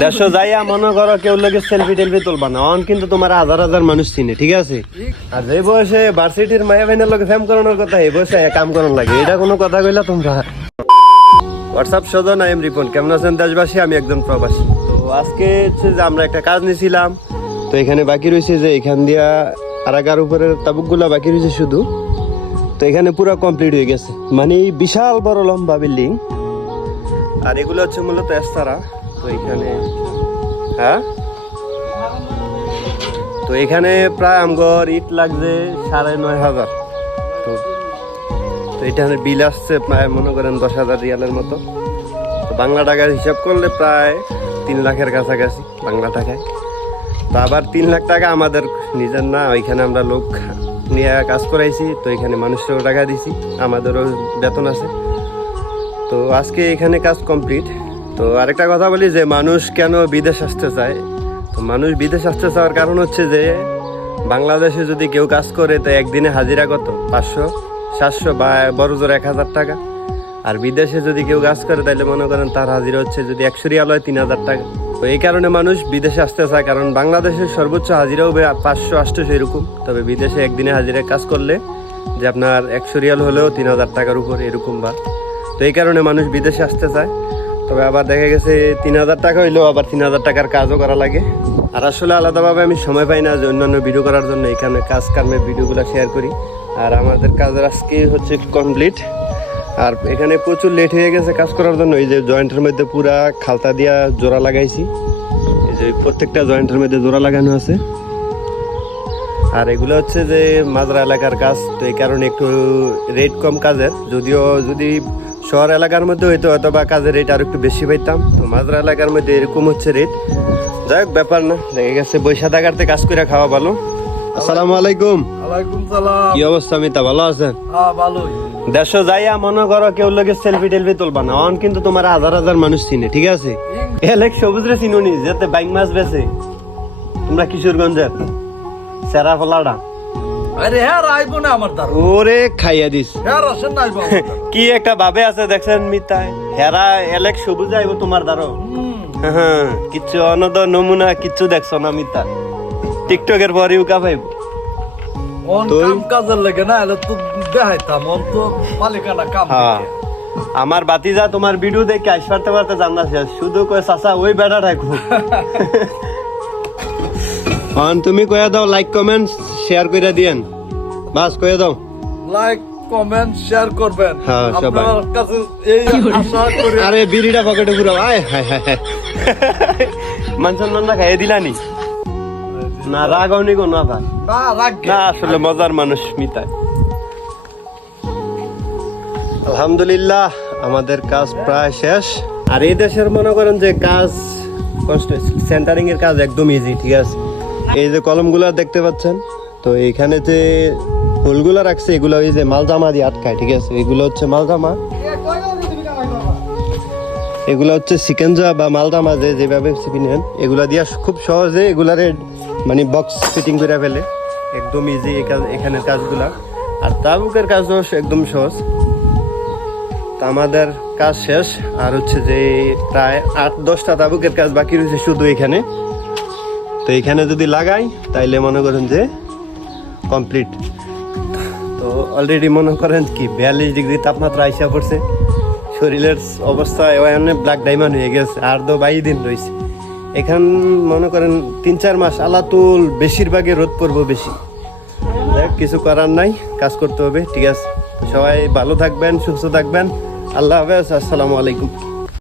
দেড়শো যাইয়া মনে করো কেউ লোকে সেলফি টেলফি তুলবা না, অন কিন্তু তোমার হাজার হাজার মানুষ চিনে, ঠিক আছে? আর যে বয়সে ভার্সিটির মায়া ভাইনের লোকে ফেম করানোর কথা, এই বয়সে কাম করানো লাগে, এটা কোনো কথা কইলা তোমরা? WhatsApp Sadan, I am Ripon. কেমন আছেন দেশবাসী? আমি একজন প্রবাসী। তো আজকে হচ্ছে যে আমরা একটা কাজ নিয়েছিলাম, তো এখানে বাকি রয়েছে যে এখান দিয়া আরাগার উপরের তাবুকগুলা বাকি রয়েছে শুধু। তো এখানে পুরো কমপ্লিট হয়ে গেছে, মানে বিশাল বড় লম্বা বিল্ডিং। আর এগুলো হচ্ছে মূলত এস্তারা। তো এখানে হ্যাঁ, তো এখানে প্রায় আমগর ইট লাগছে ৯,৫০০। তো এখানে বিল আসছে প্রায় মনে করেন ১০,০০০ রিয়ালের মতো। তো বাংলা টাকার হিসাব করলে প্রায় ৩ লাখের কাছাকাছি বাংলা টাকায়। তো আবার ৩ লাখ টাকা আমাদের নিজের না, ওইখানে আমরা লোক নিয়ে কাজ করাইছি। তো এখানে মানুষেরও টাকা দিছি, আমাদেরও বেতন আছে। তো আজকে এখানে কাজ কমপ্লিট। তো আরেকটা কথা বলি যে মানুষ কেন বিদেশ আসতে চায়। তো মানুষ বিদেশ আসতে চাওয়ার কারণ হচ্ছে যে বাংলাদেশে যদি কেউ কাজ করে তো একদিনে হাজিরা কত ৫০০, ৭০০ বা বড় জোর ১,০০০ টাকা। আর বিদেশে যদি কেউ কাজ করে তাহলে মনে করেন তার হাজিরা হচ্ছে যদি ১০০ রিয়াল হয় ৩,০০০ টাকা। তো এই কারণে মানুষ বিদেশে আসতে চায়, কারণ বাংলাদেশের সর্বোচ্চ হাজিরাও ৫০০, ৮০০ এরকম। তবে বিদেশে একদিনে হাজিরা কাজ করলে যে আপনার ১০০ রিয়াল হলেও ৩,০০০ টাকার উপর এরকম বা। তো এই কারণে মানুষ বিদেশে আসতে চায়। তবে আবার দেখা গেছে ৩,০০০ টাকা হইলেও আবার ৩,০০০ টাকার কাজও করা লাগে। আর আসলে আলাদাভাবে আমি সময় পাই না যে অন্যান্য ভিডিও করার জন্য এখানে কাজ কর্মের ভিডিওগুলো শেয়ার করি। আর আমাদের কাজের আজকে হচ্ছে কমপ্লিট। আর এখানে প্রচুর লেট হয়ে গেছে কাজ করার জন্য। এই যে জয়েন্টের মধ্যে পুরা খালতা দিয়া জোড়া লাগাইছি, এই যে প্রত্যেকটা জয়েন্টের মধ্যে জোড়া লাগানো আছে। আর এগুলো হচ্ছে যে মাজরা এলাকার কাজ, তো এই কারণে একটু রেট কম কাজের। যদিও যদি শহর এলাকার মধ্যে হইতো হয়তো বা কাজের রেট আর একটু বেশি পাইতাম, তো মাজরা এলাকার মধ্যে এরকম হচ্ছে রেট। যাই হোক, ব্যাপার না, দেখা গেছে বৈশা থাকারতে কাজ করে খাওয়া ভালো। আসসালামু আলাইকুম। ওয়ালাইকুম সালাম। কি অবস্থা মিতা, ভালো আছেন? হ্যাঁ ভালোই। দেড়শো যাইয়া মনে করো কেউ লোকে সেলফি টেলফি তুলবা না, অন কিন্তু তোমার হাজার হাজার মানুষ চিনে, ঠিক আছে? এলেক সবুজ রে চিনুনি, যেতে বাইক মাছ বেছে তোমরা কিশোরগঞ্জের সেরা ফলাডা। আরে হ্যাঁ আইবো না আমার দ্বার। ওরে খাইয়া দিস, হ্যাঁ আসেন না আইবো। কি একটা ভাবে আছে দেখছেন মিতায়, হেরা এলেক সবুজ আইব তোমার দ্বারো। হ্যাঁ, কিচ্ছু অনদ নমুনা কিচ্ছু দেখছো না মিতা, টিকটকের পরে উকা পাইব। অন কাম কাজের লাগে না, এলে তো দেখাইতাম অন তো মালিকানা কাম। হ্যাঁ, আমার বাতিজা তোমার ভিডিও দেখে আসতে পারতে জানা শেষ, শুধু কয় চাচা ওই বেড়া রাখো। তুমি কয়ে দাও লাইক কমেন্ট শেয়ার করে দিয়েন, বাস কয়ে দাও। লাইক কমেন্ট শেয়ার করবেন। হ্যাঁ, সবাই। আপনার কাছে এই আশা করি। আরে বিড়িটা পকেটে পুরো আয় হায় হায় হায়। মান খাইয়ে দিলানি না, রাগ হওনি কোনো আবার না রাখ না, আসলে মজার মানুষ মিতায়। আলহামদুলিল্লাহ আমাদের কাজ প্রায় শেষ। আর এই দেশের মনে করেন যে কাজ সেন্টারিং এর কাজ একদম ইজি, ঠিক আছে? এই যে কলমগুলা দেখতে পাচ্ছেন, তো এইখানে যে ফুলগুলা রাখছে এগুলো এই যে মালজামা দিয়ে আটকায়, ঠিক আছে? এগুলো হচ্ছে মালজামা, এগুলো হচ্ছে সিকেঞ্জা বা মালজামা যেভাবে চিপি নেন, এগুলা দিয়ে খুব সহজে এগুলারে মানে বক্স ফিটিং করে ফেলে, একদম ইজি এখানের কাজগুলা। আর তাবুকের কাজও একদম সহজ। তো আমাদের কাজ শেষ, আর হচ্ছে যে প্রায় ৮-১০টা তাবুকের কাজ বাকি রয়েছে শুধু এখানে। তো এখানে যদি লাগাই তাইলে মনে করেন যে কমপ্লিট। তো অলরেডি মনে করেন কি ৪২ ডিগ্রি তাপমাত্রা আইসা পড়ছে, শরীরের অবস্থা অনেক ব্ল্যাক ডায়মন্ড হয়ে গেছে। আর তো ২২ দিন রয়েছে এখান, মনে করেন ৩-৪ মাস আলাতুল বেশিরভাগে রোদ পড়বো বেশি। দেখ কিছু করার নাই, কাজ করতে হবে, ঠিক আছে? সবাই ভালো থাকবেন, সুস্থ থাকবেন, আল্লাহ হাফেজ, আসসালামু আলাইকুম।